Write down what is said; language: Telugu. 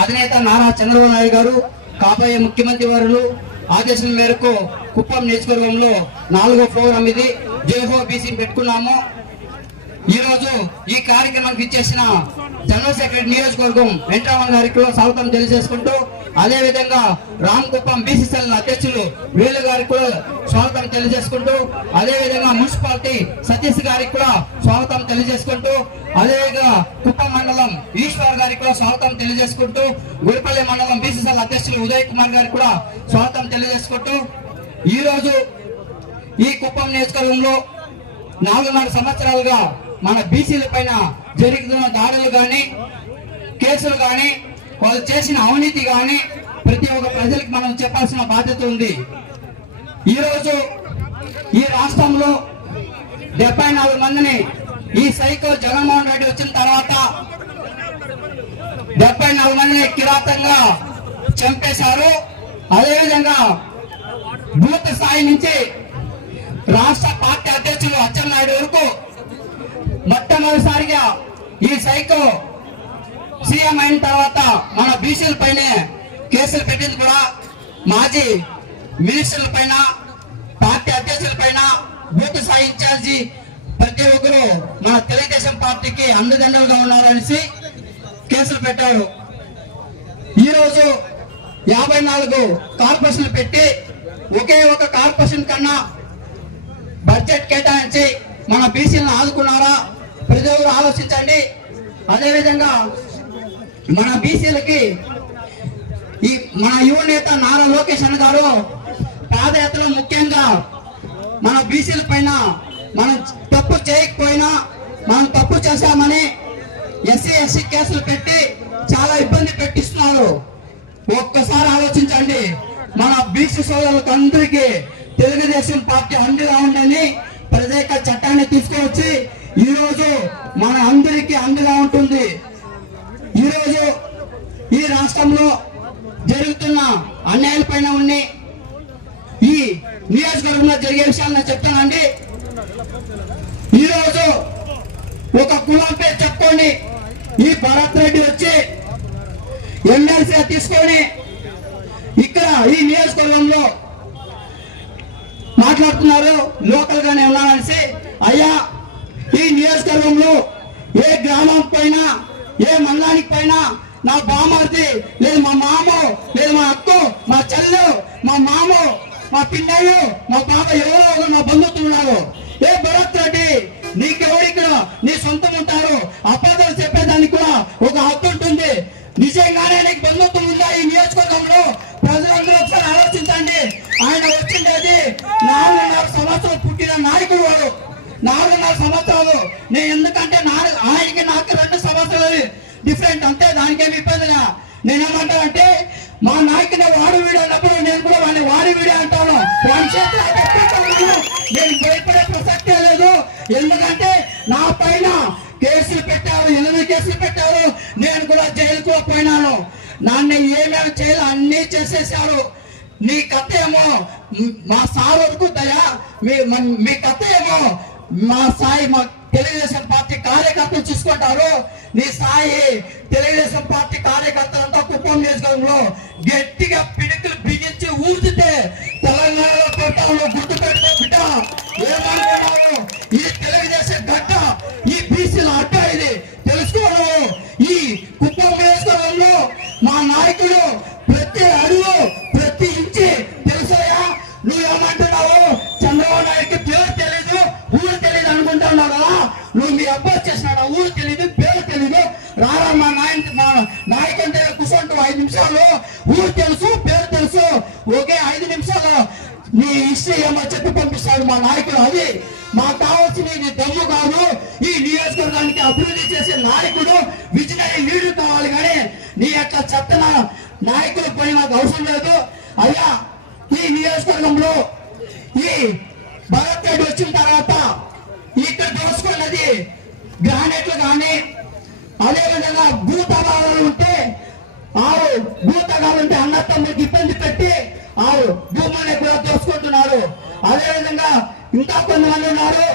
అధినేత నారా చంద్రబాబు నాయుడు గారు కాబోయే ముఖ్యమంత్రి వారు ఆదేశం మేరకు కుప్పం నియోజకవర్గంలో 4వ ప్రోగ్రాం ఇది జైహో బీసీ పెట్టుకున్నాము. ఈ రోజు ఈ కార్యక్రమానికి ఇచ్చేసిన జనరల్ సెక్రటరీ నియోజకవర్గం వెంకటరమణ గారికి స్వాగతం తెలియజేసుకుంటూ, అదే విధంగా రామకుప్పం బీసీసీఎల్ అధ్యక్షులు వీళ్ళ గారికి కూడా స్వాగతం తెలియజేసుకుంటూ, అదే విధంగా మున్సిపాలిటీ సతీష్ గారికి కూడా స్వాగతం తెలియజేసుకుంటూ, అదేవిధంగా కుప్పం మండలం ఈశ్వర్ గారికి కూడా స్వాగతం తెలియజేసుకుంటూ, గుడిపల్లి మండలం బీసీసీఎల్ అధ్యక్షులు ఉదయ్ కుమార్ గారికి కూడా స్వాగతం తెలియజేసుకుంటూ, ఈ రోజు ఈ కుప్పం నియోజకవర్గంలో 4.5 సంవత్సరాలుగా మన బీసీల పైన జరుగుతున్న దాడులు కానీ, కేసులు కానీ, వాళ్ళు చేసిన అవినీతి కానీ ప్రతి ఒక్క ప్రజలకు మనం చెప్పాల్సిన బాధ్యత ఉంది. ఈరోజు ఈ రాష్ట్రంలో 74 మందిని ఈ సైకో జగన్మోహన్ రెడ్డి వచ్చిన తర్వాత 74 మందిని కిరాతంగా చంపేశారు. అదేవిధంగా బూత్ స్థాయి నుంచి రాష్ట్ర పార్టీ అధ్యక్షులు అచ్చెన్నాయుడు వరకు మొట్టమొదటిసారిగా ఈ సైకో సీఎం అయిన తర్వాత మన బీసీల పైనే కేసులు పెట్టింది కూడా మాజీ మినిస్టర్ల పైన, పార్టీ అధ్యక్షుల పైన, బూత్ స్థాయి ఇన్ఛార్జి ప్రతి ఒక్కరు మన తెలుగుదేశం పార్టీకి అండదండలుగా ఉన్నారనేసి కేసులు పెట్టారు. ఈరోజు 54 కార్పొరేషన్లు పెట్టి ఒకే ఒక కార్పొరేషన్ కన్నా బడ్జెట్ కేటాయించి మన బీసీలను ఆదుకున్నారా? ప్రతి ఒక్కరు ఆలోచించండి. అదేవిధంగా మన బీసీలకి ఈ మన యువ నేత నారా లోకేష్ అన్న గారు పాదయాత్రలో ముఖ్యంగా మన బీసీల పైన మనం తప్పు చేయకపోయినా మనం తప్పు చేశామని ఎస్సీ కేసులు పెట్టి చాలా ఇబ్బంది పెట్టిస్తున్నారు. ఒక్కసారి ఆలోచించండి. మన బీసీ సోదరులకు అందరికీ తెలుగుదేశం పార్టీ అండగా ఉందని ప్రత్యేక చట్టాన్ని తీసుకువచ్చి ఈ రోజు మన అందరికీ అండగా ఉంటుంది. ఈ రోజు ఈ రాష్ట్రంలో జరుగుతున్న అన్యాయాల పైన ఉన్ని ఈ నియోజకవర్గంలో జరిగే విషయాలు నేను చెప్తానండి. ఈరోజు ఒక కులం పేరు చెప్పుకొని ఈ భరత్ రెడ్డి వచ్చి ఎమ్మెల్సీ తీసుకొని ఇక్కడ ఈ నియోజకవర్గంలో మాట్లాడుతున్నారు. లోకల్ గానే ఉన్నారనేసి, అయ్యా ఈ నియోజకవర్గంలో ఏ గ్రామం పైన, ఏ మండలానికి పైన నా బామర్ది లేదు, మా మామో లేదు, మా అక్కో, మా చెల్లు, మా మామో, మా పిన్నయ్యో, మా బాబ ఎవరో నా బంధువులు ఉన్నారు. ఏ భరత్ రెడ్డి నీకెవరు ఇక్కడ నీ సొంతం ఉంటారు? అపాదాలు చెప్పేదానికి కూడా ఒక హక్కు ఉంటుంది. నిజంగానే నీకు బంధుత్వం ఉందా ఈ నియోజకవర్గంలో? ప్రజలందరూ ఒకసారి ఆలోచించండి. ఆయన వచ్చిండేది 4.5 సంవత్సరాలు పుట్టిన నాయకుడు వాడు. 4.5 సంవత్సరాలు నేను ఎందుకంటే ఆయనకి నాకు 2 సంవత్సరాలు డిఫరెంట్ అంతే, దానికేమి ఇబ్బందిగా. నేనేమంటానంటే మా నాయకుని వాడు వీడు అన్నప్పుడు నేను కూడా వాడిని వాడి వీడే అంటాను. వాడి చేతిలో నేను భయపడే ప్రసక్తే లేదు. ఎందుకంటే నా పైన కేసులు పెట్టారు, 8 కేసులు పెట్టారు. నేను కూడా జైలుకు పోయినాను. నన్ను ఏమేమి చేయాలో అన్నీ చేసేసారు. నీ కథ ఏమో మా సార్ వరకు దయా, మీ కథ ఏమో మా సాయి మా తెలుగుదేశం పార్టీ కార్యకర్తలు చూసుకుంటారు. నీ సాయి తెలుగుదేశం పార్టీ కార్యకర్తలంతా కుప్పం నియోజకవర్గంలో గట్టిగా పిడికిలు బిగించి ఊదితే తెలంగాణలో కొట్టాలో గుర్తు పెట్టుకో బిడ్డ. ఏమనుకున్నావు? ఈ తెలుగుదేశం గడ్డ, ఈ బీసీల అడ్డ ఇది తెలుసుకోవడం. ఈ కుప్పం నియోజకవర్గంలో మా నాయకుడు ప్రతి అడుగు ప్రతి ఇంచి తెలుసా? నువ్వేమంటున్నావు? చంద్రబాబు నాయుడికి పేరు తెలీదు, ఊరు తెలీదు అనుకుంటున్నావు కదా. నువ్వు మీ అబ్బాయి చేసినాడు, ఊరు తెలీదు, పేరు తెలీదు. రారా మా నాయకుడి దగ్గర కూర్చుంటూ 5 నిమిషాలు ఊరు తెలుసు, పేరు తెలుసు, ఒకే 5 నిమిషాలు నీ హిస్టరీ ఏమో చెప్పి పంపిస్తాడు మా నాయకుడు. అది మాకు కావాల్సిన దమ్ము కాదు. ఈ నియోజకవర్గానికి అభివృద్ధి చేసే నాయకుడు, విజనరీ లీడర్ కావాలి. కానీ నీ యొక్క చెత్తన నాయకుల పని మాకు అవసరం లేదు. అయ్యా ఈ నియోజకవర్గంలో ఈ భరత్ రెడ్డి వచ్చిన తర్వాత ఇక్కడ దోసుకున్నది గ్రానైట్లు కానీ, అదేవిధంగా భూతగాలు ఉంటే అన్నతమ్ముడికి ఇబ్బంది పెట్టి భూమాన్ని కూడా దోసుకుంటున్నారు. అదేవిధంగా ఇంకా కొంతమంది ఉన్నారు.